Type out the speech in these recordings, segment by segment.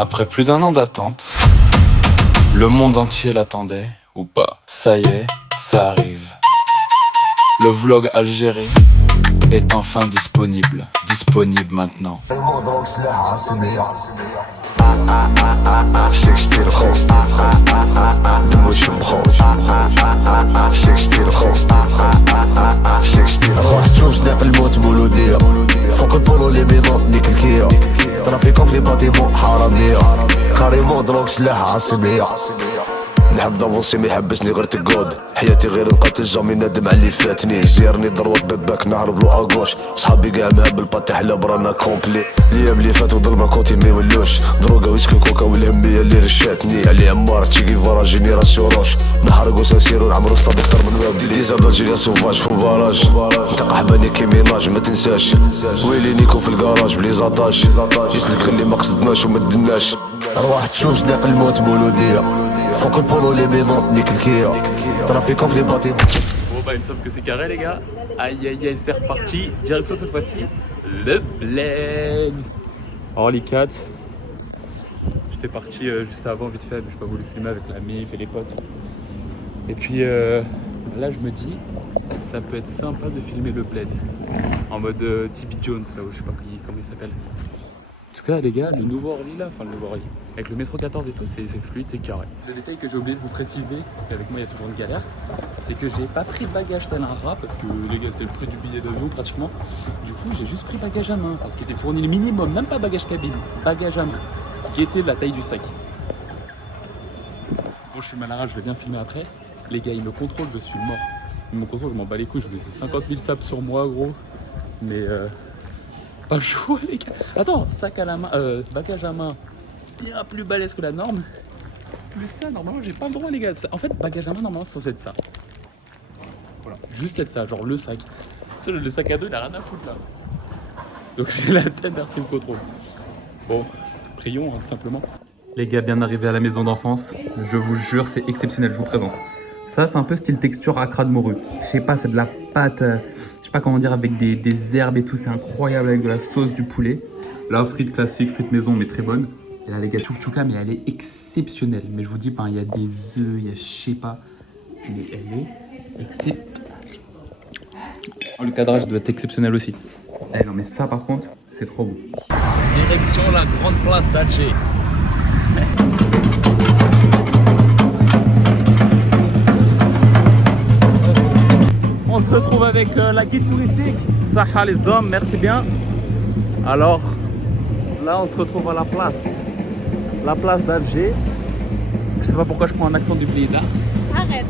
Après plus d'un an d'attente, le monde entier l'attendait, ou pas. Ça y est, ça arrive. Le vlog Algérie est enfin disponible. Disponible maintenant. فوق البولو لي مينوط نيك الكيا ترافيكو في لي باتيمون حرامية كاريمون دروك سلاح عصبية نحب دافونسي ما يحبسني غير تقود حياتي غير نقاتل جامي نادم على اللي فاتني زيرني ضروات باباك نهرب له اغوش صحابي كاع مهبل باتي حلا برانا كومبلي الايام اللي فاتو ظلمة كوتي ما يولوش دروكا ويسكي كوكا والهمية اللي رشاتني علي عمار تشيكي فارا جينيراسيون روش نحرقو سنسيرو نعمرو سطاد اكتر من وابدي ديزا دالجيريا سوفاج في الباراج نتاق حباني كي ميناج ما تنساش ويلي نيكو في الكراج بلي زاطاج يسلك خلي ما قصدناش وما دناش روح تشوف زناق الموت مولودية فوق البولو لي مينوط نيك الكيا ترافيكو في لي باتيمون. Bon bah il me semble que c'est carré les gars. Aïe aïe aïe, c'est reparti. Direction cette fois-ci le bled. Alors les 4. J'étais parti juste avant vite fait, mais j'ai pas voulu filmer avec la mif et les potes. Et puis là je me dis ça peut être sympa de filmer le bled en mode Tibi Jones là où je sais pas comment il s'appelle. En tout cas les gars, le nouveau Orly là, enfin le nouveau Orly, avec le métro 14 et tout, c'est fluide, c'est carré. Le détail que j'ai oublié de vous préciser, parce qu'avec moi il y a toujours une galère, c'est que j'ai pas pris de bagage tel un rat, parce que les gars c'était le prix du billet d'avion pratiquement. Du coup j'ai juste pris bagage à main, enfin ce qui était fourni le minimum, même pas bagage cabine, bagage à main, qui était la taille du sac. Bon je suis mal à rage, je vais bien filmer après. Les gars ils me contrôlent, je suis mort. Ils me contrôlent, je m'en bats les couilles, je vais 50 000 saps sur moi gros. Mais pas chaud les gars. Attends, sac à la main, bagage à main bien plus balèze que la norme. Plus ça, normalement j'ai pas le droit les gars. En fait, bagage à main normalement c'est censé être ça. Voilà, juste être ça, genre le sac. Tu sais, le sac à dos il a rien à foutre là. Donc c'est la tête d'Arcy me contrôle. Bon, prions hein, simplement. Les gars, bien arrivés à la maison d'enfance. Je vous jure, c'est exceptionnel, je vous présente. Ça c'est un peu style texture acra de morue. Je sais pas, c'est de la pâte. Je sais pas comment dire, avec des herbes et tout, c'est incroyable avec de la sauce du poulet. Là, frites classiques, frites maison, mais très bonnes. Et là, les gars, chouchouka, mais elle est exceptionnelle. Mais je vous dis pas, il y a des œufs, il y a je sais pas. Mais elle est exceptionnelle. Oh, le cadrage doit être exceptionnel aussi. Eh non, mais ça, par contre, c'est trop beau. Direction la grande place d'Alger. On se retrouve avec la guide touristique. Saha les hommes, merci bien. Alors, là on se retrouve à la place d'Alger. Je sais pas pourquoi je prends un accent du Blida. Arrête.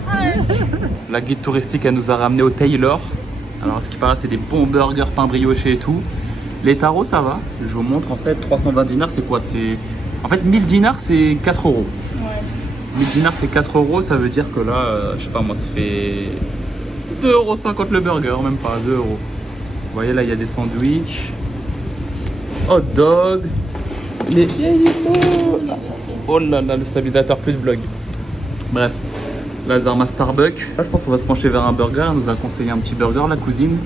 La guide touristique, elle nous a ramené au Taylor. Alors, ce qui paraît, c'est des bons burgers, pain brioché et tout. Les tarots, ça va. Je vous montre en fait, 320 dinars, c'est quoi? En fait, 1000 dinars, c'est 4 euros. Ouais. 1000 dinars, c'est 4 euros. Ça veut dire que là, je sais pas moi, ça fait 2,50 € le burger, même pas 2 euros. Vous voyez là, il y a des sandwichs, hot dog, les oh là là, le stabilisateur plus de vlog. Bref, là Zarma Starbucks. Là, je pense qu'on va se pencher vers un burger. Elle nous a conseillé un petit burger, la cousine.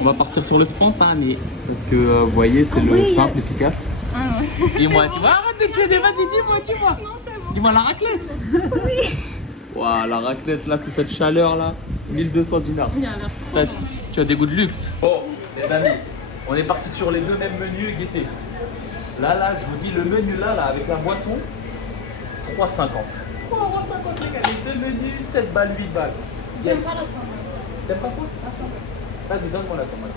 On va partir sur le spontané parce que vous voyez, c'est le simple, efficace. Ah ouais. Dis-moi, tu vois, arrête de te vas-y, dis-moi. Non, c'est bon. Dis-moi la raclette. Oui. Waouh, la raclette là, sous cette chaleur là, 1200 dinars. Il a l'air trop bon. Tu as des goûts de luxe. Bon, les amis, on est parti sur les deux mêmes menus guettés. Là, je vous dis, le menu là, avec la boisson, 3,50 €. 3,50 € les gars, les deux menus, 7 balles, 8 balles. J'aime pas la tomate. T'aimes pas quoi? Vas-y, donne-moi la tomate.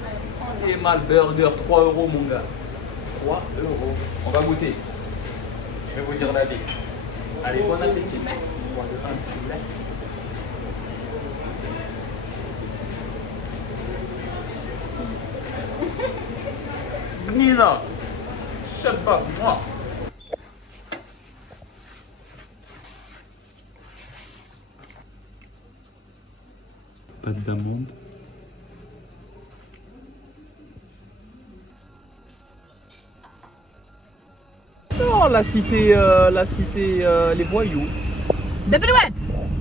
Et mal burger, 3 € mon gars. 3 €. On va goûter. Je vais vous dire la vie. Allez, bon appétit. 3, 2, 1, bismillah. Nina, Shabba, moi. Pâte d'amande. Oh, la cité, les voyous. Bablouad.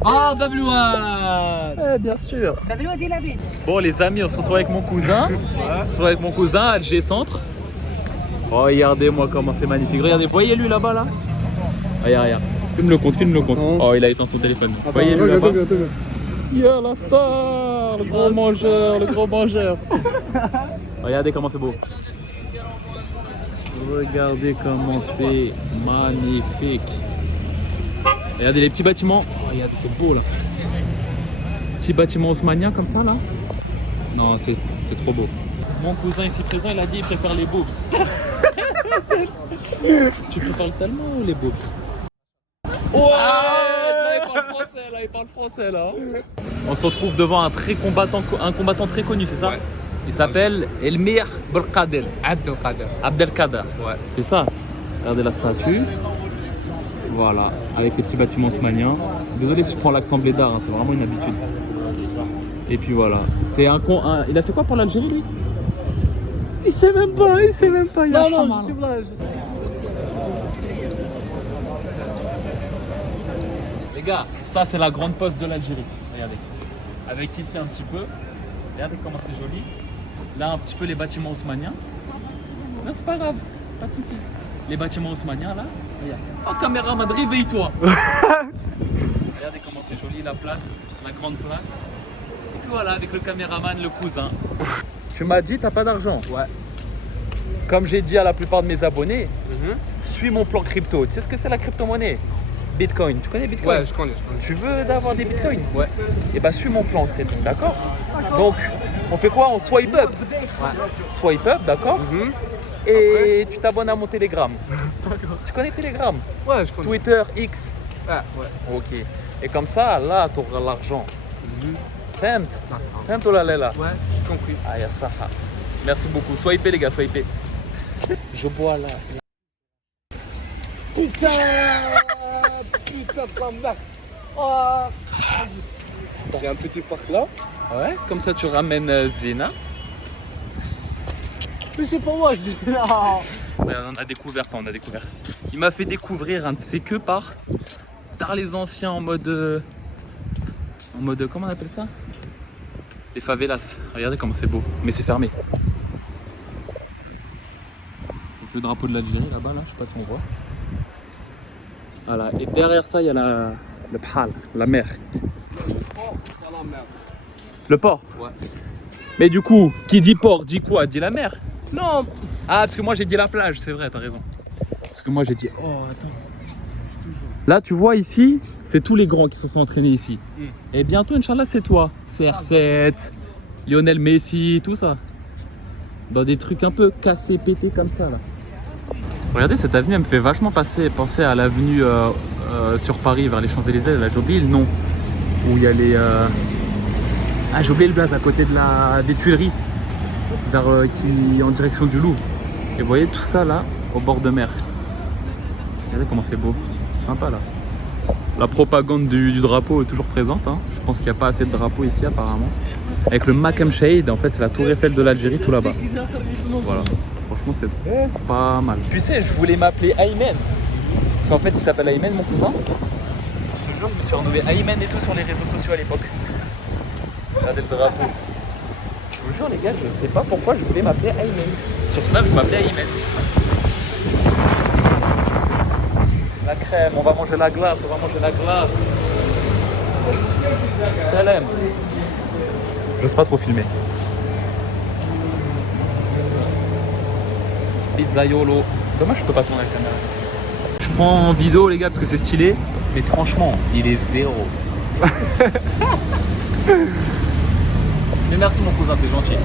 Ah, Bablouane. Bien sûr. Bablouad est la ville. Bon les amis, on se retrouve avec mon cousin. On se retrouve avec mon cousin à Alger Centre. Regardez-moi comment c'est magnifique. Regardez, voyez lui là-bas là. Regarde, regarde. Filme le compte, filme le compte. Oh, il a éteint son téléphone. Voyez lui là-bas. Yeah, la star, le gros mangeur, le gros mangeur. Regardez comment c'est beau. Regardez comment c'est magnifique. Regardez les petits bâtiments. Oh, regardez, c'est beau là. Petits bâtiments haussmanniens comme ça là. Non, c'est trop beau. Mon cousin ici présent, il a dit qu'il préfère les boobs. Tu préfères tellement les boobs? Ouais, là il parle français, là il parle français là. On se retrouve devant un combattant très connu, c'est ça? Ouais. Il s'appelle Elmir Belkadel. Abdelkader. Ouais. C'est ça. Regardez la statue. Voilà, avec les petits bâtiments haussmanniens. Désolé si je prends l'accent blédard, hein, c'est vraiment une habitude. Et puis voilà. C'est il a fait quoi pour l'Algérie lui? Il sait même pas, il sait même pas. Non, je suis là. Les gars, ça c'est la grande poste de l'Algérie. Regardez. Avec ici un petit peu. Regardez comment c'est joli. Là un petit peu les bâtiments haussmanniens. Non, c'est pas grave, pas de soucis. Les bâtiments haussmanniens là. Regarde. Oh caméraman, réveille-toi. Regardez comment c'est joli la place, la grande place. Et puis voilà, avec le caméraman, le cousin. Tu m'as dit t'as pas d'argent? Ouais. Comme j'ai dit à la plupart de mes abonnés, suis mon plan crypto. Tu sais ce que c'est la crypto-monnaie? Bitcoin. Tu connais Bitcoin? Ouais, je connais. Tu veux avoir des bitcoins? Ouais. Et bah suis mon plan crypto, d'accord? Donc on fait quoi? On swipe up. Ouais. Swipe up, d'accord? Et tu t'abonnes à mon Telegram. Tu connais Telegram? Ouais, je connais. Twitter, X. Ah, ouais. Ok. Et comme ça, là, tu auras l'argent. Fent? Fent ou la lela? Ouais, j'ai compris. Ah, y'a ça. Merci beaucoup. Swipez les gars, swipez. Je bois là. Putain de merde. Oh. Il y a un petit parc là. Ouais, comme ça tu ramènes Zena. Mais c'est pas moi, c'est là. Ouais, on a découvert. Il m'a fait découvrir un de ses queues par les anciens en mode comment on appelle ça? Les favelas. Regardez comment c'est beau, mais c'est fermé. Donc, le drapeau de l'Algérie là-bas, là, je sais pas si on voit. Voilà, et derrière ça il y a le Phal, la mer. Le port? Ouais. Mais du coup, qui dit port dit quoi? Dit la mer? Non. Ah, parce que moi j'ai dit la plage, c'est vrai, t'as raison. Parce que moi j'ai dit. Oh, attends. Là, tu vois ici, c'est tous les grands qui se sont entraînés ici. Et bientôt, Inch'Allah, c'est toi. CR7, Lionel Messi, tout ça. Dans des trucs un peu cassés, pétés comme ça, là. Regardez, cette avenue, elle me fait vachement penser à l'avenue sur Paris, vers les Champs-Élysées. Là, j'ai oublié le nom. Où il y a les. Ah, j'ai oublié le blaze à côté des Tuileries. Qui en direction du Louvre. Et vous voyez tout ça là au bord de mer. Regardez comment c'est beau, c'est sympa là. La propagande du drapeau est toujours présente, hein. Je pense qu'il n'y a pas assez de drapeaux ici apparemment. Avec le Makam Shahid, en fait c'est la tour Eiffel de l'Algérie tout là-bas. Voilà, franchement c'est pas mal. Tu sais, je voulais m'appeler Aymen. Parce qu'en fait il s'appelle Aymen mon cousin. Je te jure, je me suis renommé Aymen et tout sur les réseaux sociaux à l'époque. Regardez le drapeau. Je vous jure les gars, je sais pas pourquoi je voulais m'appeler Aymen. Sur Snap, je m'appelais Aymen. La crème, on va manger la glace, Salam. J'ose pas trop filmer. Pizzaiolo. Dommage, je peux pas tourner la caméra. Je prends en vidéo les gars parce que c'est stylé. Mais franchement, il est zéro. Mais merci mon cousin, c'est gentil.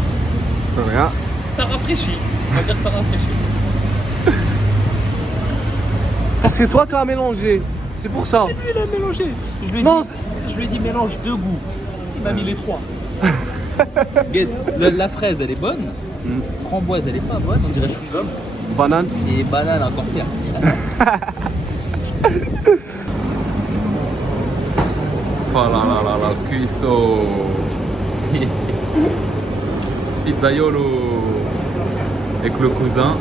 De rien. Ça rafraîchit. On va dire que ça rafraîchit. Parce que toi, tu as mélangé. C'est pour ça. C'est lui, il a mélangé. Je lui ai dit mélange deux goûts. Il m'a mis les trois. Guette, la fraise, elle est bonne. Framboise, elle est pas bonne. On dirait chewing-gum. Banane. Et banane, encore pire. Oh là là là là, cuisto. Pizzaiolo avec le cousin.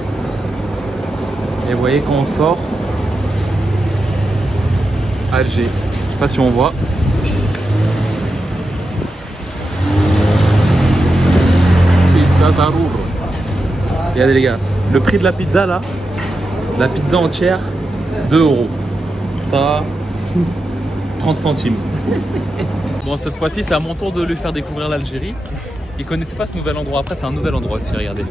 Et vous voyez quand on sort Alger, je sais pas si on voit. Pizza Zarour. Regardez les gars, le prix de la pizza là, la pizza entière, 2 €. Ça, 30 centimes. Bon, cette fois-ci, c'est à mon tour de lui faire découvrir l'Algérie. Il connaissait pas ce nouvel endroit. Après, c'est un nouvel endroit aussi, regardez.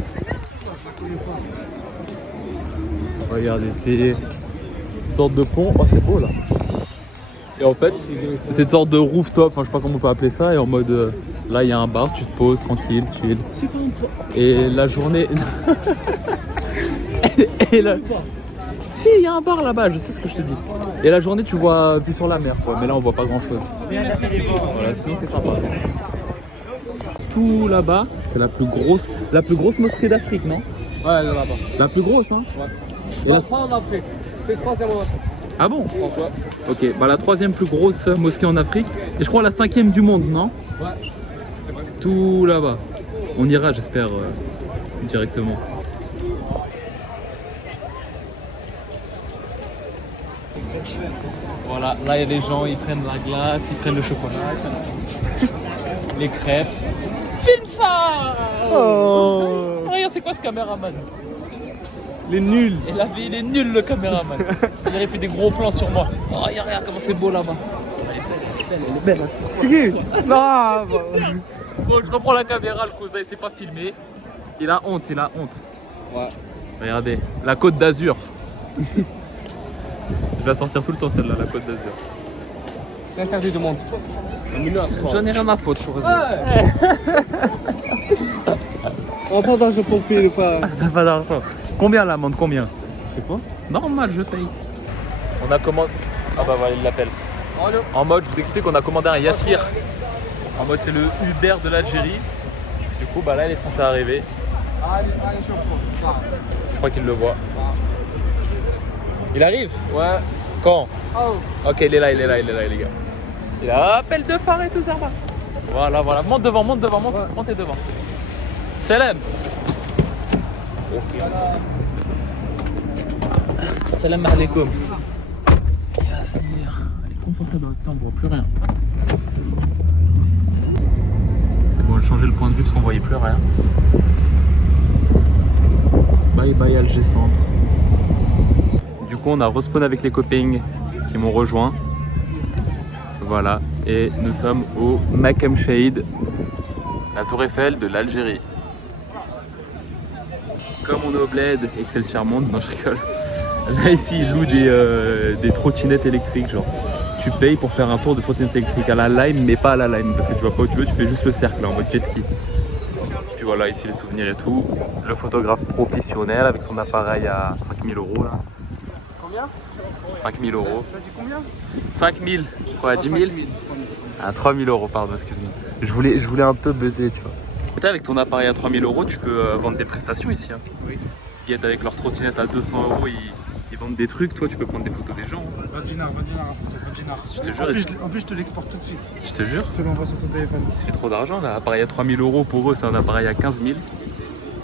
Regardez, c'est une sorte de pont. Oh, c'est beau là. Et en fait, c'est une sorte de rooftop, enfin, je sais pas comment on peut appeler ça. Et en mode, là, il y a un bar, tu te poses tranquille, chill. Et la journée. Et là. Si, il y a un bar là-bas, je sais ce que je te dis. Et la journée, tu vois vue sur la mer, quoi. Mais là, on voit pas grand-chose. Voilà, sinon c'est sympa. Tout là-bas, c'est la plus grosse mosquée d'Afrique, non? Ouais, là-bas. La plus grosse, hein? Ouais. Et la... en Afrique. C'est le troisième en Afrique. Ah bon? François. Ok, bah la troisième plus grosse mosquée en Afrique. Et je crois la cinquième du monde, non? Ouais. C'est vrai. Tout là-bas. On ira, j'espère, directement. Voilà, là il y a des gens, ils prennent la glace, ils prennent le chocolat, les crêpes. Filme ça! Oh. Regarde, c'est quoi ce caméraman? Les nuls. Il est nul le caméraman. Il a fait des gros plans sur moi. Oh, regarde comment c'est beau là-bas. Elle est belle, C'est qui? Non. Bon, je reprends la caméra, le cousin il s'est pas filmé. Il a honte. Ouais. Regardez, la Côte d'Azur. Je vais la sortir tout le temps celle-là, la Côte d'Azur. C'est interdit de monter. J'en ai rien à foutre, je On va pas d'argent pour payer ou pas. Pas d'argent. Combien l'amende? Combien? Je sais pas. Normal, je paye. On a commandé. Ah bah voilà, il l'appelle. En mode, je vous explique qu'on a commandé un Yassir. En mode, c'est le Uber de l'Algérie. Du coup, bah là, il est censé arriver. Je crois qu'il le voit. Il arrive? Ouais. Quand? Oh. Ok, il est là, les gars. Il a appel de phare et tout ça. Voilà. Monte devant, montez devant. Salam. Salam alaikum. Yassir. Elle est confortable, on voit plus rien. C'est bon, j'ai changé le point de vue parce qu'on voyait plus rien. Bye Alger Centre. Du coup, on a respawn avec les copains qui m'ont rejoint. Voilà, et nous sommes au Makam Shahid, la tour Eiffel de l'Algérie. Comme on est au bled et que c'est le tiers-monde, non je rigole. Là ici ils louent des trottinettes électriques, genre tu payes pour faire un tour de trottinette électrique à la Lime, mais pas à la Lime, parce que tu vas pas où tu veux, tu fais juste le cercle là, en mode jet ski. Puis voilà, ici les souvenirs et tout. Le photographe professionnel avec son appareil à 5000 € là. Combien? 5000 €. Tu as dit combien? 5000, quoi, 10 000? Ah, 3000 €, pardon, excuse-moi. Je voulais un peu buzzer, tu vois. Avec ton appareil à 3000 € tu peux vendre des prestations ici. Hein. Oui. Ils aident avec leur trottinette à 200 €, ils vendent des trucs. Toi, tu peux prendre des photos des gens. 20 dinars, 20 dinars, 20 dinars. Je te jure. En plus, je te l'exporte tout de suite. Je te jure. Je te l'envoie sur ton téléphone. Il se fait trop d'argent là. Appareil à 3000 € pour eux, c'est un appareil à 15 000.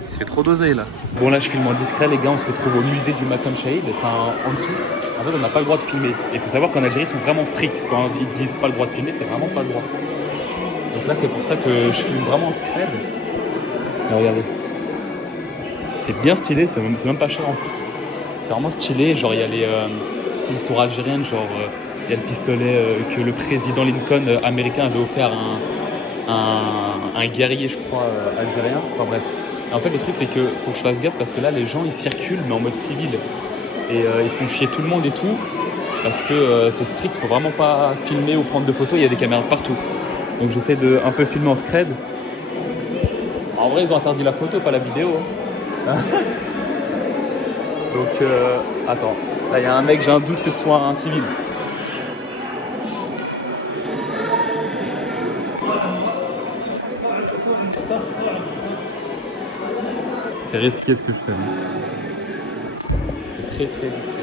Il se fait trop doser là. Bon, là, je filme en discret, les gars. On se retrouve au musée du Makam Shahid. Enfin, en dessous. En fait, on n'a pas le droit de filmer. Et il faut savoir qu'en Algérie, ils sont vraiment stricts. Quand ils disent pas le droit de filmer, c'est vraiment pas le droit. Donc là, c'est pour ça que je filme vraiment en scred. Mais regardez. C'est bien stylé, c'est même pas cher en plus. C'est vraiment stylé. Genre, il y a l'histoire algérienne. Genre, il y a le pistolet que le président Lincoln américain avait offert à un guerrier, je crois, algérien. Enfin bref. Et en fait, le truc, c'est que faut que je fasse gaffe parce que là, les gens, ils circulent, mais en mode civil. Et ils font chier tout le monde et tout, parce que c'est strict, faut vraiment pas filmer ou prendre de photos, il y a des caméras partout. Donc j'essaie de un peu filmer en scred. En vrai, ils ont interdit la photo, pas la vidéo. Hein. Donc attends, là il y a un mec, j'ai un doute que ce soit un civil. C'est risqué ce que je fais. C'est très risqué.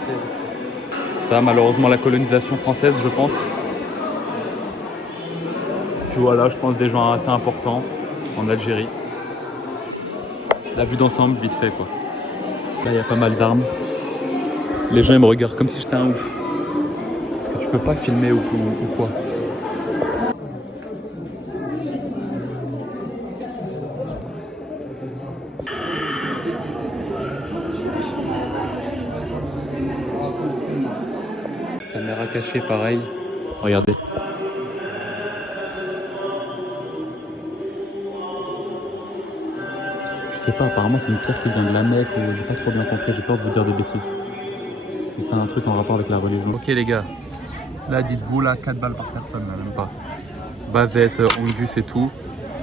Très risqué. Ça, malheureusement, la colonisation française, je pense. Puis voilà, je pense des gens assez importants en Algérie. La vue d'ensemble, vite fait quoi. Là, il y a pas mal d'armes. Les gens, ils me regardent comme si j'étais un ouf. Parce que tu peux pas filmer ou quoi. caché pareil. Regardez. Je sais pas, apparemment c'est une pierre qui vient de la Mecque ou j'ai pas trop bien compris, j'ai peur de vous dire des bêtises. Mais c'est un truc en rapport avec la religion. Ok les gars, là dites-vous là 4 balles par personne, là, même pas. Bavette, Angus et tout,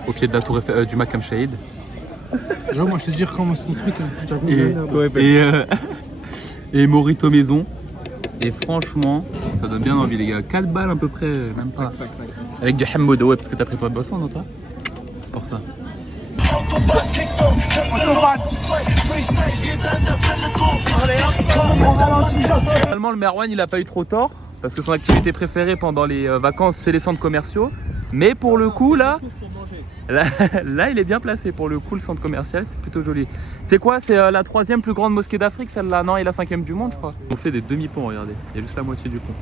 au pied de la tour Eiffel, du Makam Shahid. Genre, moi je te dis comment c'est ton truc. Et Morito maison. Et franchement, ça donne bien envie les gars. 4 balles à peu près, même pas. Avec du hammoud, ouais, parce que t'as pris toi de boisson, non toi? C'est pour ça. Finalement le Merwan il a pas eu trop tort parce que son activité préférée pendant les vacances c'est les centres commerciaux. Mais pour le coup là il est bien placé pour le coup le centre commercial, c'est plutôt joli. C'est quoi? C'est la 3e plus grande mosquée d'Afrique celle-là? Non, et la 5e du monde je crois. On fait des demi-ponts, regardez, il y a juste la moitié du pont.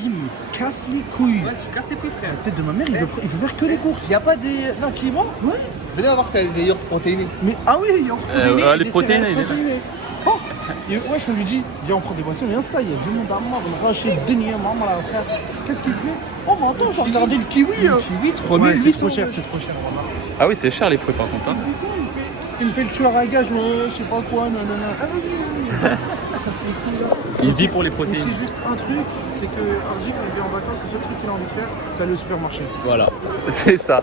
Il me casse les couilles. Ouais, tu casses les couilles, frère. La tête de ma mère, il veut faire que les courses. Il y a pas des. Non, qui vont? Ouais. Venez voir, c'est des yaourts protéinés. Mais ah oui, yaourts protéinés. Les protéinés, il est là. Oh et ouais, je lui dis, viens, on prend des boissons, viens, il y a du monde à mort. On va acheter le denier, maman, là, frère. Qu'est-ce qu'il fait? Oh, mais attends, j'ai regardé le kiwi. Le kiwi, 3800. C'est trop cher, c'est trop cher. Ah oui, c'est cher les fruits par contre. Hein. Il me fait le tueur à gage, je sais pas quoi, non. Ah oui. Il vit pour les protéines. C'est juste un truc, c'est que Arji quand il vient en vacances, le seul truc qu'il a envie de faire, c'est aller au supermarché. Voilà, c'est ça.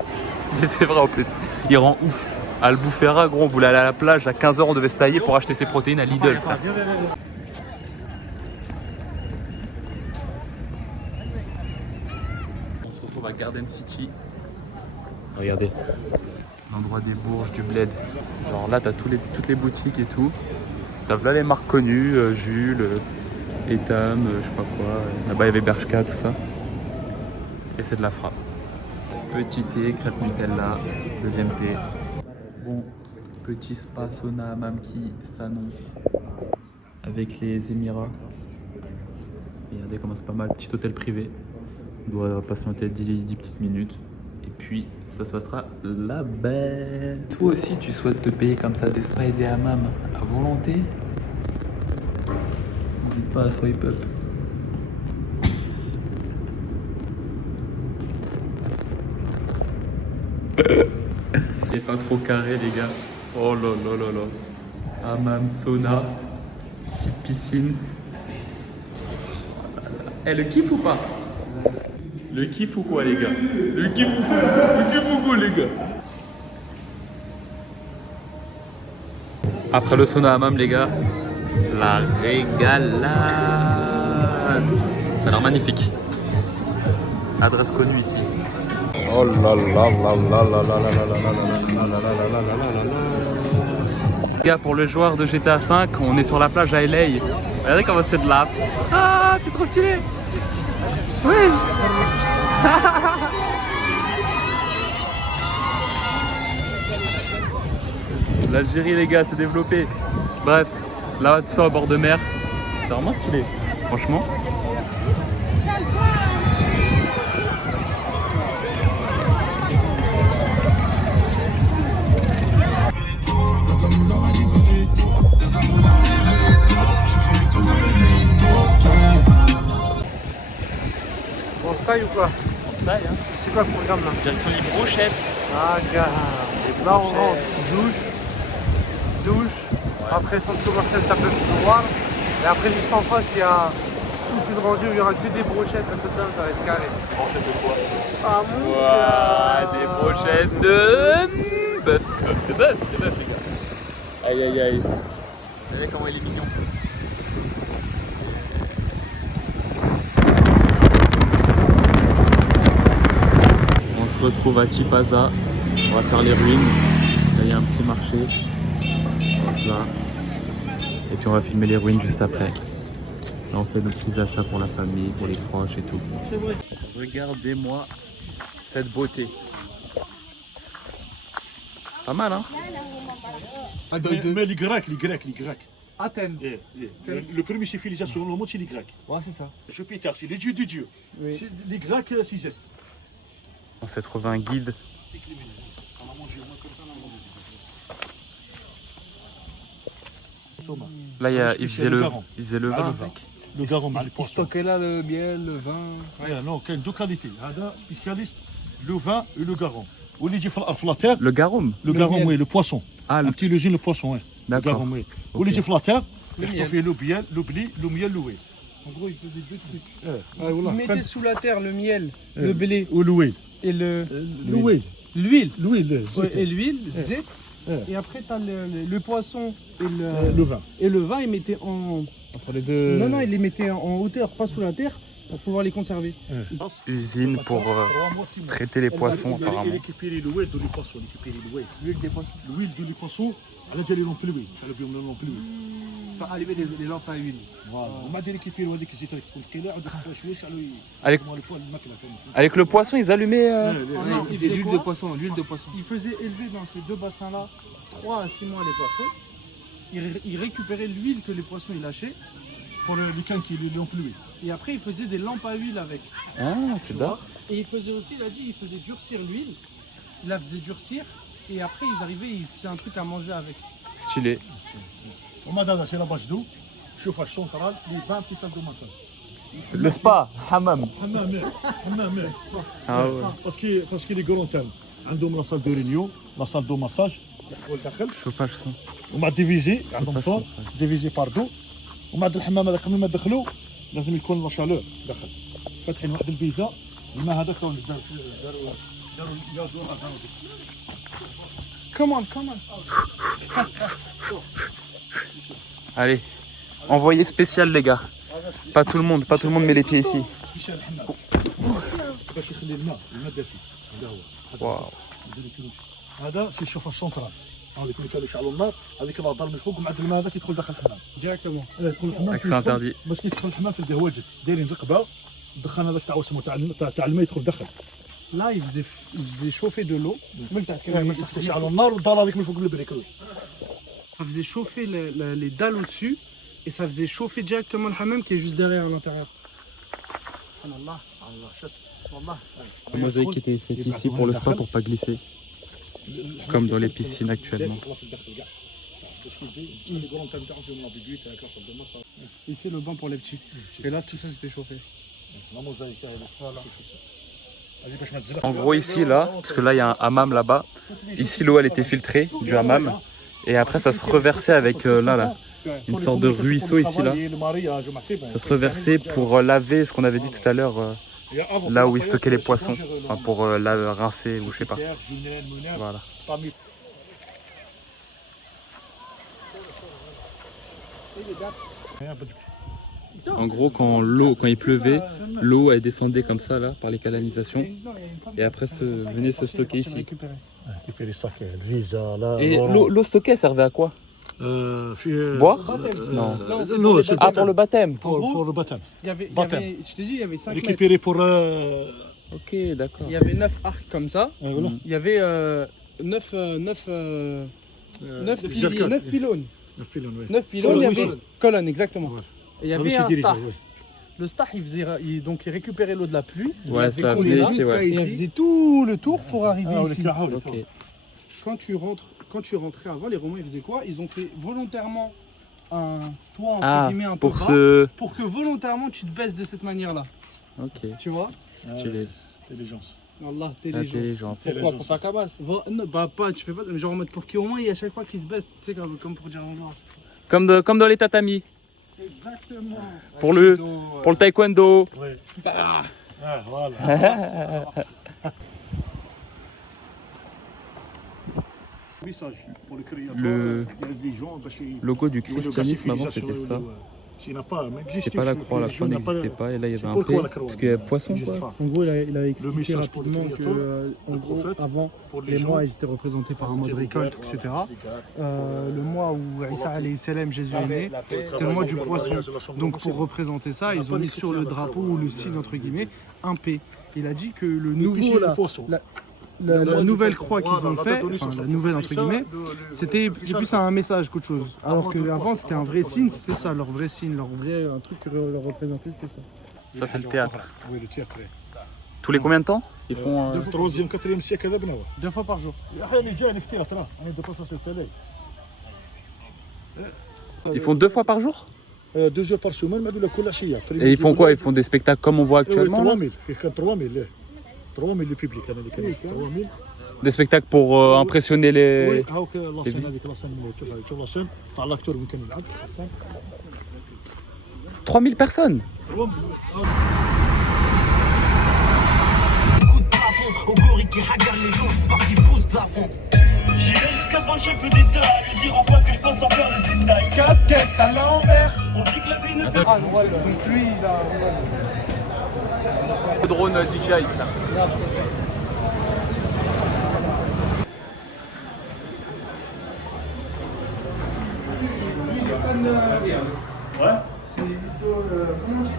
Mais c'est vrai en plus. Il rend ouf. Albufera, gros, on voulait aller à la plage à 15h, on devait se tailler pour acheter ses protéines à Lidl. Viens. On se retrouve à Garden City. Regardez, l'endroit des Bourges, du bled. Genre là, t'as toutes les boutiques et tout. T'as là les marques connues, Jules, Etam, je sais pas quoi. Là-bas, il y avait Bershka, tout ça. Et c'est de la frappe. Petit thé, crêpe Nutella, deuxième thé. Bon, petit spa sauna hammam qui s'annonce avec les Émirats. Regardez comment c'est pas mal, petit hôtel privé. On doit patienter 10 petites minutes. Et puis ça se passera là-bas. Toi aussi tu souhaites te payer comme ça des spas et des hammams à volonté? N'hésite pas à swipe up. C'est pas trop carré les gars. Oh là là là là. Hammam, sauna, petite piscine. Eh, le kiff ou pas? Le kiff ou quoi les gars? Le kiff ou quoi les gars? Après le sauna hammam les gars, la régalade. Ça a l'air magnifique. Adresse connue ici. Oh là là là là là là là là là là là. Les gars, pour le joueur de GTA 5, on est sur la plage à LA. Regardez comment c'est de là. Ah, c'est trop stylé. Oui. L'Algérie les gars, s'est développée. Bref, là tout ça au bord de mer. C'est vraiment stylé, franchement. On se taille ou quoi? On se taille hein. C'est quoi le programme là? Direction les brochettes. Ah gars, là on rentre, douche, ouais. Après centre commercial tape le voir. Et après juste en face il y a toute une rangée où il y aura que des brochettes, un peu de ça va être carré. Brochettes de quoi? Ah mon gars. Des brochettes de bœuf. C'est bœuf les gars. Aïe aïe aïe. Vous savez comment il est mignon. On se retrouve à Chipaza. On va faire les ruines. Là il y a un petit marché. Hop là. Et puis on va filmer les ruines juste après. Là on fait nos petits achats pour la famille, pour les proches et tout. Regardez-moi cette beauté. Pas mal hein? Mais les Grecs. Athènes. Le premier civilisation au monde, c'est les Grecs. Ouais, c'est ça. Jupiter, c'est les dieux du dieu. Oui. C'est les Grecs, c'est geste. On s'est trouvé un guide. Là il faisait le 20. le garum مع les Ils poissons. stockaient là le miel, le vin. Non, كاين دو كاليتي هذا spécialiste le vin et le garum. واللي يجي في لا تير Le garum. le garum oui le poisson. Ah, Un petit légine le poisson oui. Le d'accord. garum oui. واللي يجي في لا تير Le يحطوا miel. فيه لو بيال لو بلي لو ميال لويل. En gros, ils faisaient deux trucs. Ah Ils والله. mettaient sous la terre le miel, le blé والويل. et الويل. l'huile. الويل. Ouais, et l'huile, zait. Ouais. Et après, tu as le poisson et Le vin. et le vin, ils mettaient en. Entre les deux. Non, non, ils les mettaient en hauteur, pas sous la terre, pour pouvoir les conserver. Usine pour traiter les poissons apparemment. récupérer l'huile de les poissons, récupérer l'huile. L'huile des poissons. L'huile de les poissons, elle a déjà les lampes l'huile. Ça le biome lampes l'huile. Enfin, allumer les lampes à huile. Voilà. وما دير récupérer هذيك الزيت تكون ثقيله عاد تخرج شويه شعلوا Avec- الماكله فهمتي. Avec le poisson, ils allumaient. non, ils faisaient l'huile quoi de poisson, l'huile de poisson. Ils faisaient élever dans ces deux bassins-là 3 à 6 mois les poissons. Ils récupéraient l'huile que les poissons ils lâchaient. pour les cannes qui les lampes l'huile. Et après, ils faisaient des lampes à huile avec. Ah, Tu c'est vois. Et ils faisaient aussi, il a dit, ils faisaient durcir l'huile. Ils la faisaient durcir. Et après, ils arrivaient, ils faisaient un truc à manger avec. stylé. وما هذا سي لا باج دو شوفها السونترال لي 20 في سال دو ماساج. Le spa, hammam. حمام Ah ouais. باسكو لي كرونتان عندهم لا سال دو رينيون لا سال دو ماساج والداخل Chauffage ça. ومع ديفيزي عندهم طون ديفيزي بار دو ومع هذا الحمام هذا قبل ما دخلوا لازم يكون لا شالور داخل فاتحين واحد الفيزا الماء هذاك داروا يازور Come on. Allez, envoyé spécial les gars. Pas tout le monde met les pieds ici. مشى الحمام باش يخلي الماء دافي هذا هو Waouh. هذا سي الشوفه السونترال هذيك اللي كانوا يشعلوا النار هذيك الهضره من الفوق مع الماء هذاك يدخل داخل الحمام Directement. يدخل الحمام Accès interdit. باش يدخل الحمام تلقاه واجد دايرين رقبه الدخان هذاك تاع اسمه تاع الماء يدخل دخل Là, ils faisaient chauffer de l'eau. يشعلوا النار والدار هذيك من فوق البريك Ça faisait chauffer les dalles au-dessus. Et ça faisait chauffer directement le hammam qui est juste derrière à l'intérieur. Allah. La mosaïque qui était faite ici pour le spa pour pas glisser. Comme dans les piscines actuellement. Ici, le bain pour les petits. Et là, tout ça, c'était chauffé. En gros ici là, parce que là il y a un hammam là-bas. Ici l'eau elle était filtrée du hammam. Et après ça se reversait avec là une sorte de ruisseau ici là. Ça se reversait pour laver ce qu'on avait dit tout à l'heure, là où ils stockaient les poissons. Enfin pour la rincer ou je sais pas. Voilà. En gros quand il pleuvait, l'eau elle descendait comme ça là par les canalisations. Et après venait se stocker ici. Et l'eau stockée elle servait à quoi? Boire? Non. Non, c'est Ah pour le baptême. pour le baptême. Je te dis, il y avait 5 mètres. Récupérer pour Ok d'accord. Il y avait 9 arcs comme ça. voilà. Il y avait 9 pylônes. 9 pylônes, il y avait colonnes, exactement. Ouais. Et il y avait un star. Le star, il récupérait l'eau de la pluie. Ouais il ça coulé venait là, ici ouais. et il faisait tout le tour pour arriver ici. Ok. Quand tu rentrais avant, les Romains ils faisaient quoi? Ils ont fait volontairement un toit entre guillemets un peu pour bas ce... pour que volontairement tu te baisses de cette manière-là. Ok. Tu vois? Stylé. Intelligence. Allah, Intelligence. Pourquoi? Pour pas qu'à basse. Non, bah pas, tu fais pas, genre en mode pour qu'au moins il y a à chaque fois qu'il se baisse, tu sais, comme pour dire Allah. Comme dans les tatamis. Exactement. Pour le taekwondo. Oui. Bah. Ah, voilà. Message pour le créateur. Le il y a des gens, logo du christianisme avant c'était ça. C'était pas la croix, la croix n'existait pas et là il y avait un P parce qu'il y a poisson quoi. En gros, il a expliqué message pour le rapidement que créateur, en le gros, prophète, avant, pour les gens, mois ils étaient représentés par un mode récolte, etc. Le mois où Isa alayhi salam, Jésus est né, c'était le mois du poisson. Donc pour représenter ça, ils ont mis sur le drapeau ou le signe entre guillemets un P. Il a dit que le nouveau la nouvelle croix qu'ils ont fait, enfin la nouvelle entre guillemets, c'est plus un message qu'autre chose. Alors qu'avant c'était un vrai signe, c'était ça, leur vrai signe, leur vrai un truc que leur représentait, c'était ça. Ça c'est le théâtre. Oui, le théâtre. Tous les combien de temps ils font 3e, 4e siècle هذا بنوا. 2 fois par jour. احيانا جاني في تياتر انا دابا صافي تالي. Ils font 2 fois par jour? 2 jours par semaine, mais de كل عشية. Et ils font quoi? Ils font des spectacles comme on voit actuellement là 3000 فيه كان 3000 3000 le public انا اللي كان 3000 Des spectacles pour impressionner les... هاوك لاسين هذيك لاسين شوف لاسين تاع الاكتور اللي كان يلعب 3000 personnes. Au gorille qui hagarde les gens, c'est parce qu'ils poussent de la fonte. J'irai jusqu'à devant le chef d'État, lui dire en face que je pense en faire des détails. Casquette à l'envers. On dit que la vie ne Ah, je vois donc lui, il a. Le drone DJI là. Ouais. C'est l'histoire. Comment on dit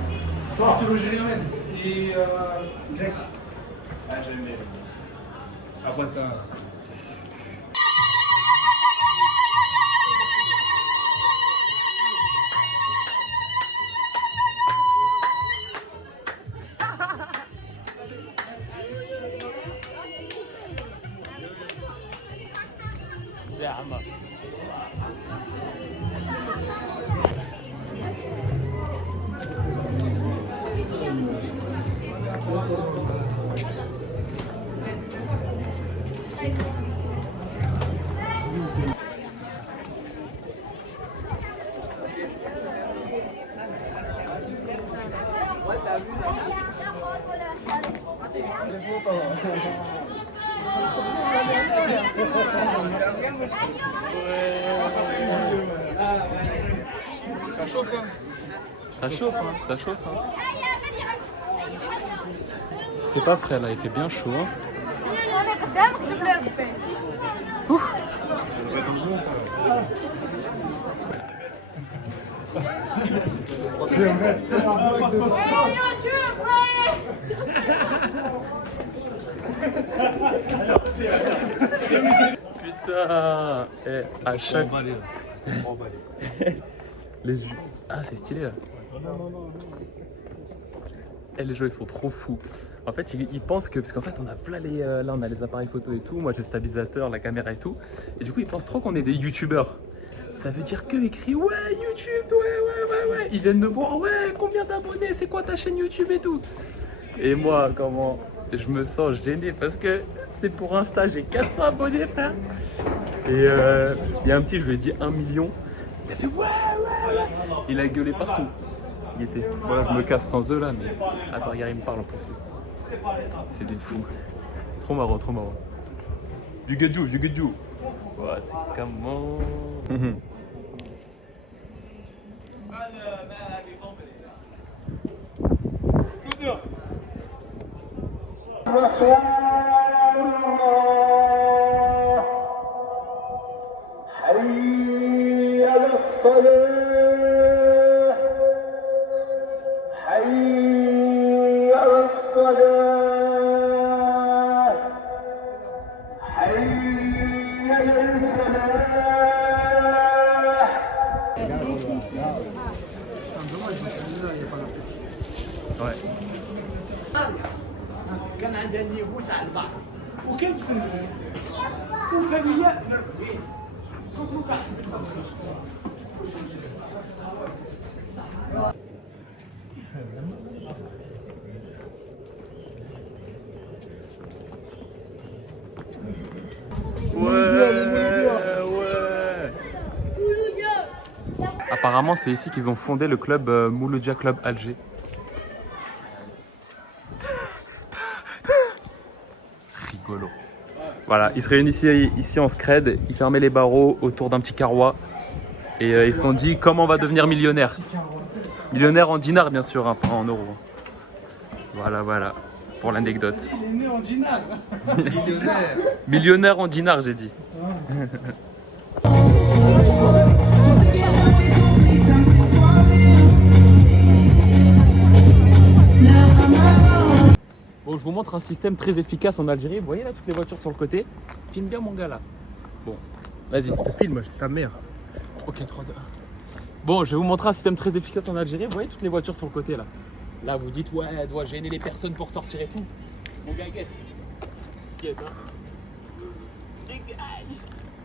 Histoire mythologie romaine et grecque. Ah, j'ai aimé. Après ça. Ça chauffe hein. Ça chauffe hein, ça chauffe hein. C'est pas frais là, il fait bien chaud hein. Putain, et à chaque... Les... Ah c'est stylé là. Et les gens ils sont trop fous. En fait ils pensent que, parce qu'en fait on a plein les... là on a les appareils photo et tout, moi j'ai le stabilisateur, la caméra et tout. Et du coup ils pensent trop qu'on est des youtubeurs. Ça veut dire que écrit ouais YouTube, ouais. Ils viennent me voir, ouais combien d'abonnés, c'est quoi ta chaîne YouTube et tout. Et moi comment je me sens gêné parce que c'est pour Insta, j'ai 400 abonnés frère. Et il y a un petit, je lui ai dit 1 million. Il a fait ouais. Il a gueulé partout. Il était. Voilà, je me casse sans eux là, mais. Attends, regarde, il me parle en plus. C'est des fous. Trop marrant, trop marrant. You get you. Ouais, c'est comment. Ouais. كان عندها النيفو تاع البحر وكان وفاميليا Ouais. Apparemment c'est ici qu'ils ont fondé le club Mouloudia Club Alger. Rigolo. Voilà, ils se réunissaient ici en scred, ils fermaient les barreaux autour d'un petit carrois et ils se sont dit comment on va devenir millionnaire. Millionnaire en dinars bien sûr, hein, pas en euros. Voilà, pour l'anecdote. Il est né en dinar. Millionnaire en dinars j'ai dit. Bon, je vous montre un système très efficace en Algérie. Vous voyez là toutes les voitures sur le côté. Filme bien mon gars là. Bon, vas-y, filme, ta mère. Ok, 3, 2, 1. Bon, je vais vous montrer un système très efficace en Algérie. Vous voyez toutes les voitures sur le côté là. Là, vous dites, ouais, elle doit gêner les personnes pour sortir et tout. Mon gars, guette. Guette, hein. Dégage.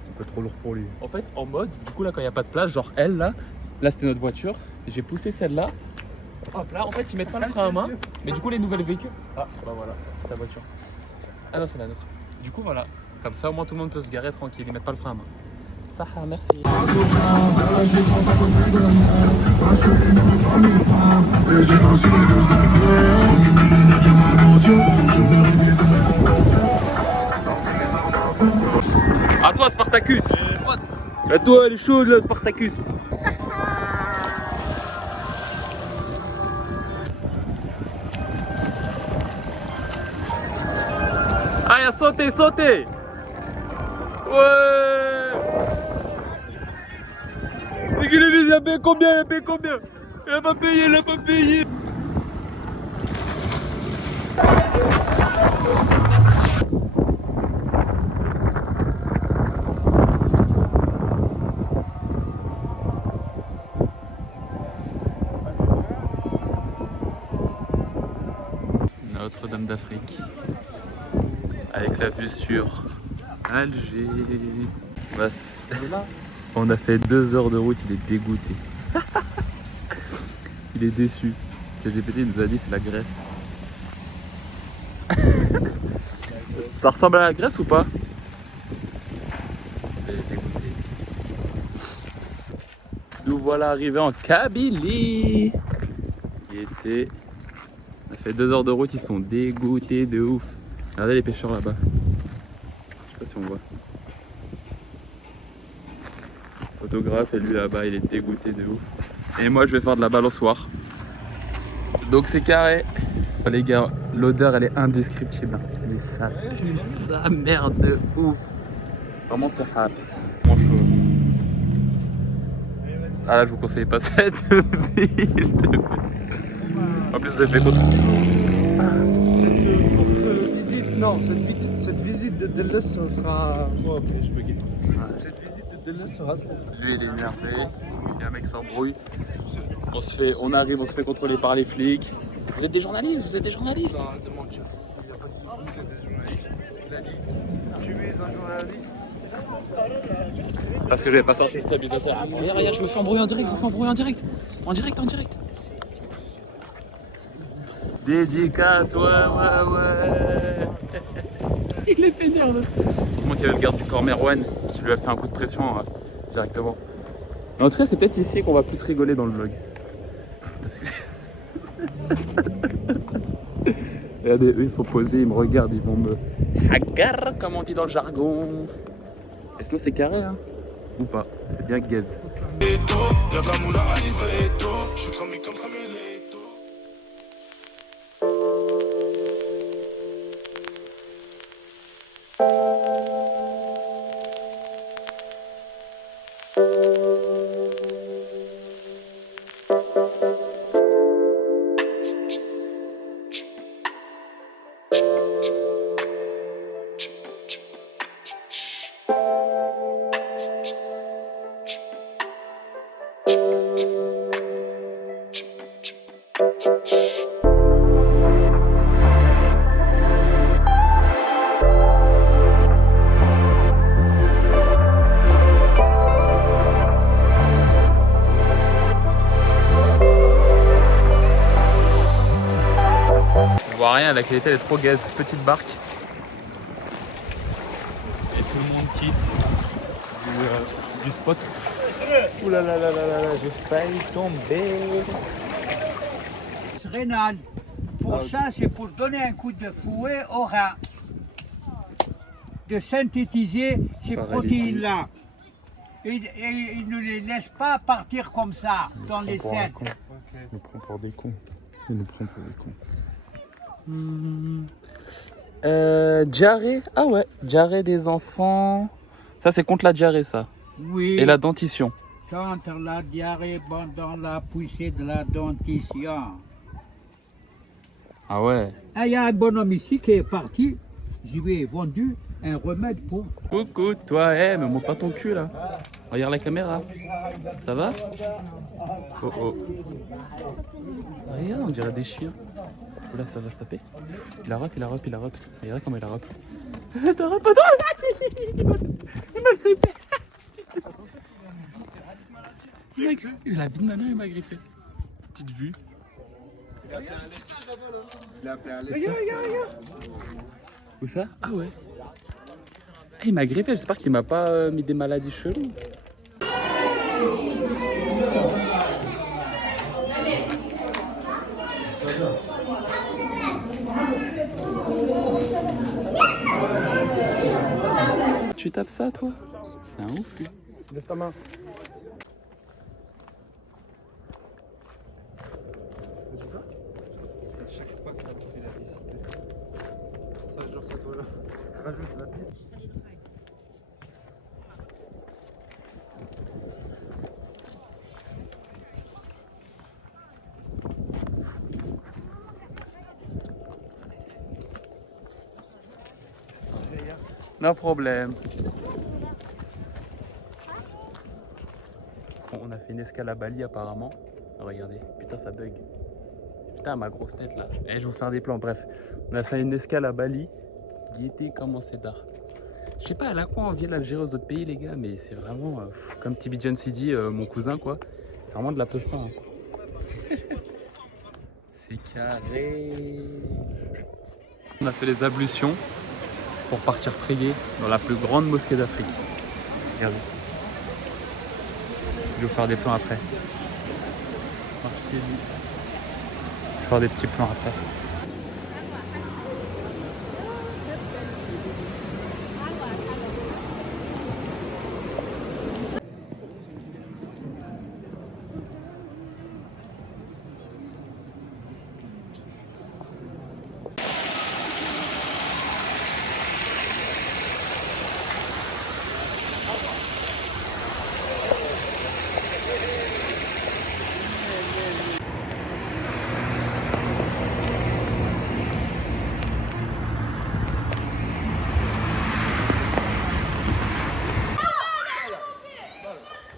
Un peu trop lourd pour lui. En fait, en mode, du coup là, quand il n'y a pas de place, genre elle là, Là, c'était notre voiture. J'ai poussé celle-là. Hop là, en fait, ils mettent pas le frein à main. Mais du coup, les nouvelles véhicules. Ah, bah voilà, c'est sa voiture. Ah non, c'est la nôtre. Du coup, voilà. Comme ça, au moins, tout le monde peut se garer tranquille. Ils mettent pas le frein à main. Ça, merci. À toi, Spartacus. À toi, elle est chaude là, Spartacus. Allez, sautez, sautez. Ouais. C'est qu'il est il a payé combien? Il a payé combien? Il a pas payé, il a pas payé. Notre-Dame d'Afrique. Avec la vue sur Alger. Bah, on a fait 2 heures de route, il est dégoûté. Il est déçu. ChatGPT nous a dit c'est la Grèce. Ça ressemble à la Grèce ou pas? Il est dégoûté. Nous voilà arrivés en Kabylie. On a fait 2 heures de route, ils sont dégoûtés de ouf. Regardez les pêcheurs là-bas. Je sais pas si on voit. Photographe et lui là-bas, il est dégoûté de ouf. Et moi je vais faire de la balançoire. Donc c'est carré. Les gars, l'odeur elle est indescriptible. Mais ça pue sa merde de ouf. Vraiment c'est hard. Vraiment chaud. Ah là je vous conseille pas cette ville. En plus vous avez fait quoi? Cette courte visite, non, cette visite de Deleuze sera... Oh, ok, je buguais. Cette visite de Deleuze sera... Lui il est énervé, il y a un mec s'embrouille. On arrive, on se fait contrôler par les flics. Vous êtes des journalistes, vous êtes des journalistes. Non, demande chef. Il a pas dit que vous êtes des journalistes. Il a dit, tu es un journaliste. Parce que je vais pas sortir le stabilisateur. Regarde, je me fais embrouiller en direct, En direct. Dédicace, ouais. Il est pénible. Heureusement qu'il y avait le garde du corps Merwan qui lui a fait un coup de pression directement. Mais en tout cas, c'est peut-être ici qu'on va plus rigoler dans le vlog. Parce que... Regardez, eux ils sont posés, ils me regardent, ils vont me hagar comme on dit dans le jargon. Et sinon c'est carré hein? Ou pas? C'est bien gaze. Rien, la qualité elle est trop gaze, petite barque. Et tout le monde quitte du spot. Ouh là là là là là, j'ai failli tomber. Rénal, pour ça, c'est pour donner un coup de fouet au rein. De synthétiser ces protéines-là. Et il ne les laisse pas partir comme ça dans les selles. Il nous prend pour des cons. Diarrhée, ah ouais, diarrhée des enfants. Ça c'est contre la diarrhée ça. Oui. Et la dentition. Contre la diarrhée dans la poussée de la dentition. Ah ouais. Il y a un bonhomme ici qui est parti. Je lui ai vendu un remède pour... Coucou, toi, me montre pas ton cul là. Regarde la caméra. Ça va? Oh. Regarde, on dirait des chiens. Oula, ça va se taper. Il a rep. Regardez comment il a rep. T'as rep pas toi? Il m'a grippé. La vie de ma mère, il m'a griffé. Petite vue. Où ça? Ah ouais. Ah, il m'a griffé, j'espère qu'il m'a pas mis des maladies cheloues. Tu tapes ça, toi? C'est un ouf, lui. Lève ta main. Ça, chaque fois, ça me fait la décider. Ça, genre, ça doit là. Rajoute la piste. No problème. On a fait une escale à Bali apparemment. Regardez, putain ça bug. Putain ma grosse tête là. Eh, je vais vous faire des plans, bref. On a fait une escale à Bali. Gaieté comment c'est d'art. Je sais pas à quoi on vient l'Algérie aux autres pays les gars, mais c'est vraiment comme Tibi John dit, mon cousin quoi. C'est vraiment de la peu fin. Hein. C'est carré. On a fait les ablutions pour partir prier dans la plus grande mosquée d'Afrique. Regardez. Je vais vous faire des plans après. Je vais faire des petits plans après.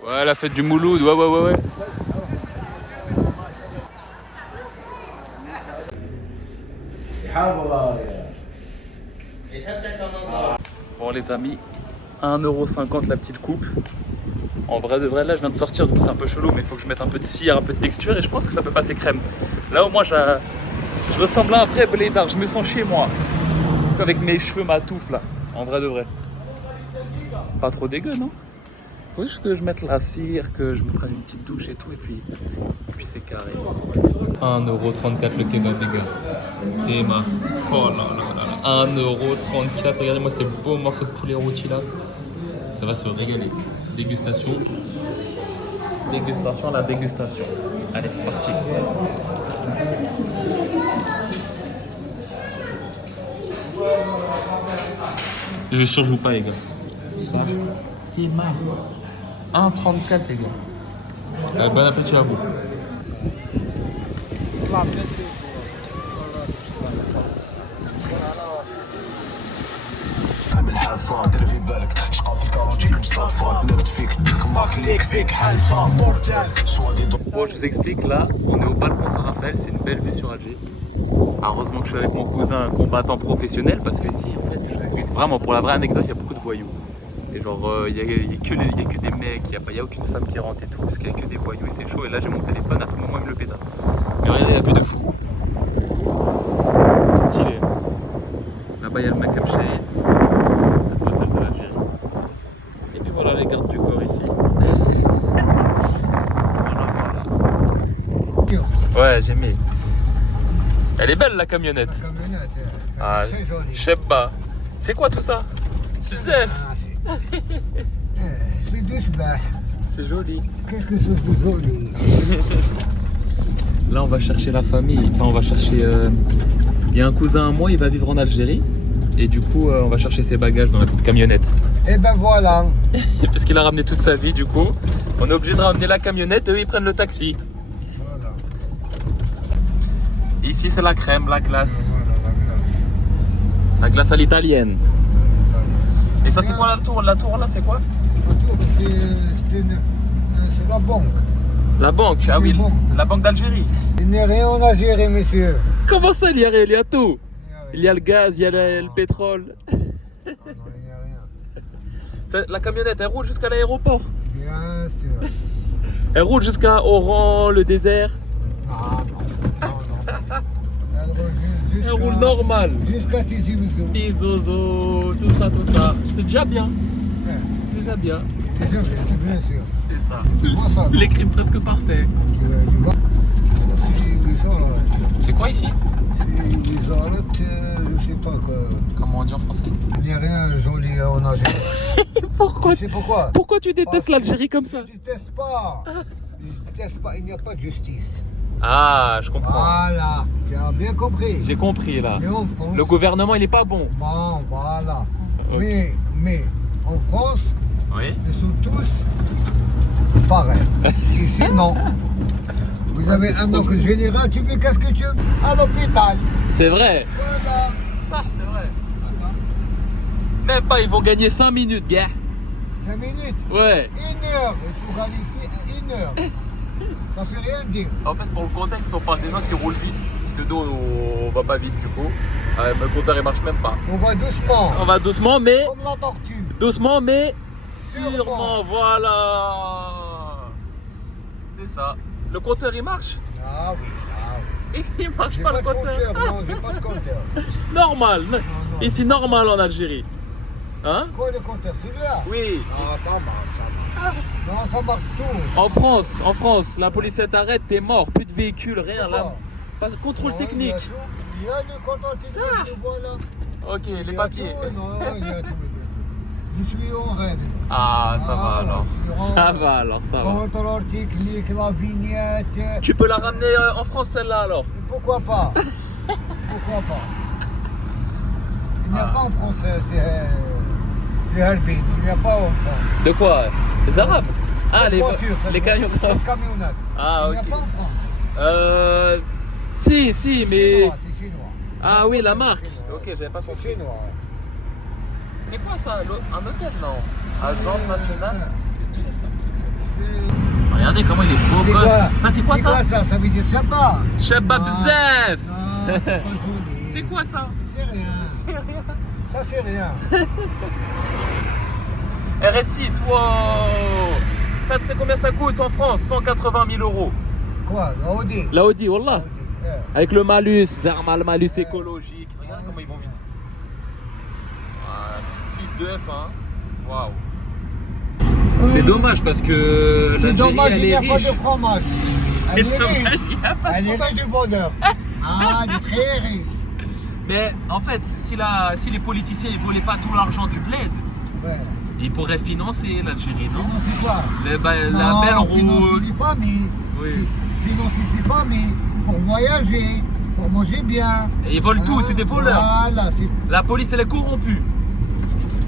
Ouais, la fête du Mouloud, ouais. Bon les amis, 1,50€ la petite coupe. En vrai de vrai, là je viens de sortir, du coup c'est un peu chelou, mais il faut que je mette un peu de cire, un peu de texture et je pense que ça peut passer crème. Là au moins je ressemble à un vrai blédard, je me sens chez moi. Avec mes cheveux, ma touffe là, en vrai de vrai. Pas trop dégueu non? Faut juste que je mette la cire, que je me prenne une petite douche et tout, et puis c'est carré. 1,34€ le kebab, les gars. Théma. Oh là là là là. 1,34€. Regardez-moi ces beaux morceaux de poulet rôti là. Ça va se régaler. Dégustation. Dégustation, la dégustation. Allez, c'est parti. Je surjoue pas, les gars. Ça, Théma. 1,34 les gars. Bon appétit à vous. Bon, je vous explique, là, on est au balcon Saint-Raphaël, c'est une belle vue sur Alger. Heureusement que je suis avec mon cousin combattant professionnel, parce que ici, en fait, je vous explique vraiment, pour la vraie anecdote, il y a beaucoup de voyous. Et genre, il y a que des mecs, il n'y a aucune femme qui rentre et tout, parce qu'il n'y a que des voyous et c'est chaud. Et là, j'ai mon téléphone, à tout moment, il me le péta. Mais regardez la vue de fou. C'est stylé. Là-bas, il y a le Makam Chahid, la tour Eiffel de l'Algérie. Et puis voilà les gardes du corps ici. Voilà. Ouais, j'ai aimé. Elle est belle la camionnette. La camionnette, Ah, très jolie. je sais pas. C'est quoi tout ça? Zef. C'est douce, bah, C'est joli. quelque chose de joli. Là, on va chercher la famille. Enfin, on va chercher. Il y a un cousin à moi, il va vivre en Algérie. Et du coup, on va chercher ses bagages dans la petite camionnette. Et ben voilà. Parce qu'il a ramené toute sa vie, du coup. On est obligé de ramener la camionnette et eux, ils prennent le taxi. Voilà. Ici, c'est la crème, la glace. Voilà la glace. La glace à l'italienne. Et ça, c'est quoi la tour? La tour, là, c'est quoi? Autour, c'est la banque. La banque, ah oui, la banque d'Algérie. Il n'y a rien en Algérie, monsieur. Comment ça, il y a tout? Il y a le gaz, il y a le pétrole. Ah non, il n'y a rien. La camionnette, elle roule jusqu'à l'aéroport. Bien sûr. Elle roule jusqu'à Oran, le désert. Non, non, non. Elle roule Elle roule normal. Jusqu'à Tizi Ouzou. Les zozos, tout ça, tout ça. C'est déjà bien. Ouais. C'est déjà bien. C'est bien sûr. C'est ça. Tu vois ça? L'écrit presque parfait. Tu vois? Ça, c'est Wizard. C'est quoi ici? C'est Wizard, je sais pas quoi. Comment on dit en français? Il n'y a rien joli en Algérie. Pourquoi? Tu sais pourquoi? Pourquoi tu détestes Parce que l'Algérie comme ça? Je déteste pas. Je déteste pas. Il n'y a pas de justice. Ah, je comprends. Voilà. Tu as bien compris. J'ai compris là. Mais en France. Le gouvernement, il est pas bon. Bon, voilà. Ok. Mais en France, Oui. ils sont tous pareils. Ici, non. Vous avez un oncle général, tu veux qu'est-ce que tu veux? À l'hôpital. C'est vrai. Voilà. Ça, c'est vrai. Attends. Même pas, ils vont gagner 5 minutes, gars. 5 minutes. Ouais. 1 heure. Il faut gagner ici 1 heure. Ça fait rien dire. En fait, pour le contexte, on parle des gens qui roulent vite. Parce que nous, on va pas vite du coup. Le compteur, il marche même pas. On va doucement. On va doucement, mais. Comme la tortue. Doucement, mais. Sûrement. Sûrement. Voilà. C'est ça. Le compteur, il marche? Ah oui, ah oui. Il marche J'ai pas pas le de compteur. compteur, non, j'ai pas de compteur. Normal. non. Ici, normal en Algérie. Hein? Quoi le compteur? Celui-là? Oui. Non, ça marche, ça marche. Non, ça marche tout. En France, la police elle t'arrête, t'es mort, plus de véhicules, rien là. Pas, contrôle Non, technique. Il y a le contrôle technique, voilà. Ok, Il les y a papiers. tout, non, il y a tout. Je suis en règle. Ah, ça va Voilà, alors. je suis Ça en- va alors, ça va. Contrôle technique, la vignette. Tu peux la ramener en France celle-là alors? Pourquoi pas? Pourquoi pas? Il n'y a Ah. pas en français, c'est les Harbin. Il n'y a pas en France. De quoi? Les Arabes? Ah, les voitures, les camions. C'est camionnette. Ah, Il n'y a ok. pas en France. Si, mais. Chinois, c'est chinois. Ah oui, la marque. Chinois. Ok, j'avais pas C'est compris. chinois. C'est quoi ça? Un hôtel, non? Agence nationale? C'est stylé ça. C'est- Regardez comment il est beau C'est gosse. quoi? Ça, c'est quoi ça? Ça veut dire Shabbat. Shabbat Ah. bzaf. Non, c'est pas joli. C'est quoi ça? C'est rien. C'est rien. Ça, c'est rien. RS6, wow. Ça, tu sais combien ça coûte en France? 180 000 euros. Quoi? La Audi. La Audi, wallah. Audi, ouais. Avec le malus, Zerma, le malus écologique. Regarde comment ils vont vite. Voilà. Piste de F1. Waouh. C'est dommage parce que C'est l'Algérie, dommage, il elle n'y est a pas riche. de fromage. C'est Elle est dommage, riche. il y a pas de Elle est riche du bonheur. Ah, elle est très riche. Mais en fait, si les politiciens ne volaient pas tout l'argent du bled, Ouais. ils pourraient financer l'Algérie, non? Financer quoi? La Non, belle financer route. les familles. Oui. Financer ses familles pour voyager, pour manger bien. Et ils volent tout, Hein? c'est des voleurs. Voilà, c'est La police, elle est corrompue.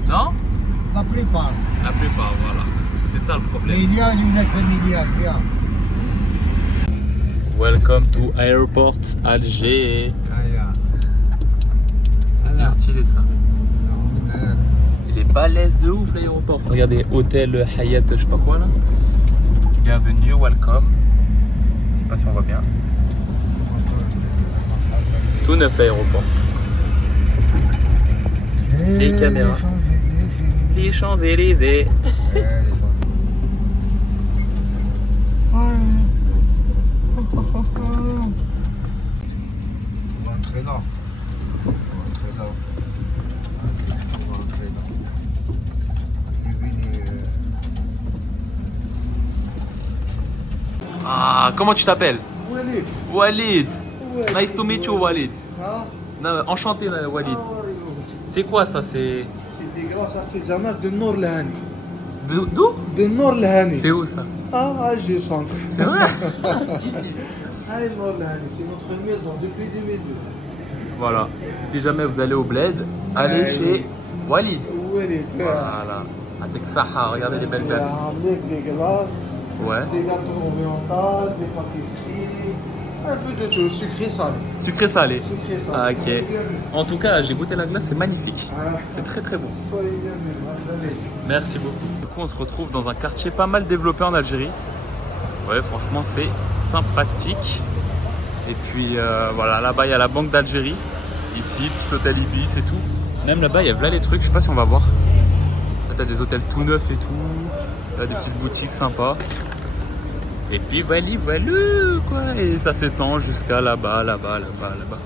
Non? la plupart. La plupart, voilà. C'est ça le Mais problème. il y a une unité familiale, bien. Welcome to Airport Alger. Ah, yeah. C'est bien stylé ça. Il est balèze de ouf l'aéroport. Regardez, hôtel Hayat, je sais pas quoi là. Bienvenue, welcome. Je sais pas si on voit bien. Tout neuf l'aéroport. Les caméras. Les Champs-Élysées. On va entrer là. On va entrer là. On va entrer là. Il est venu, Ah, comment tu t'appelles? Walid. Walid. Ouais, Nice to meet you, Walid. Hein? Non, enchanté, là, Walid. Ah, ouais, ouais. C'est quoi ça? C'est. C'est des grâces artisanales de Nour Lahani. D'où? De Nour Lahani. C'est où ça? Ah, j'ai centre. C'est vrai? Ah, Nour Lahani, c'est notre maison depuis 2002. Voilà. Si jamais vous allez au bled, allez Ouais, chez oui. Walid. Walid. Voilà. Avec Saha, regardez les belles On belles. a amené des glaces, Ouais. des gâteaux orientaux, des pâtisseries, un peu de tout, sucré salé. Sucré salé. Sucré salé. Ah, ok. En tout cas, j'ai goûté la glace, c'est magnifique. Ah, C'est très très bon. soyez bienvenus, allez. Merci beaucoup. Du coup, on se retrouve dans un quartier pas mal développé en Algérie. Ouais, franchement, c'est sympathique. Et puis voilà, là-bas, il y a la Banque d'Algérie. Ici, petit hôtel Ibis et tout. Même là-bas, il y a là les trucs, je sais pas si on va voir. Là, t'as des hôtels tout neufs et tout. Là, des petites boutiques sympas. Et puis voilà, quoi. Et ça s'étend jusqu'à là-bas, là-bas, là-bas, là-bas.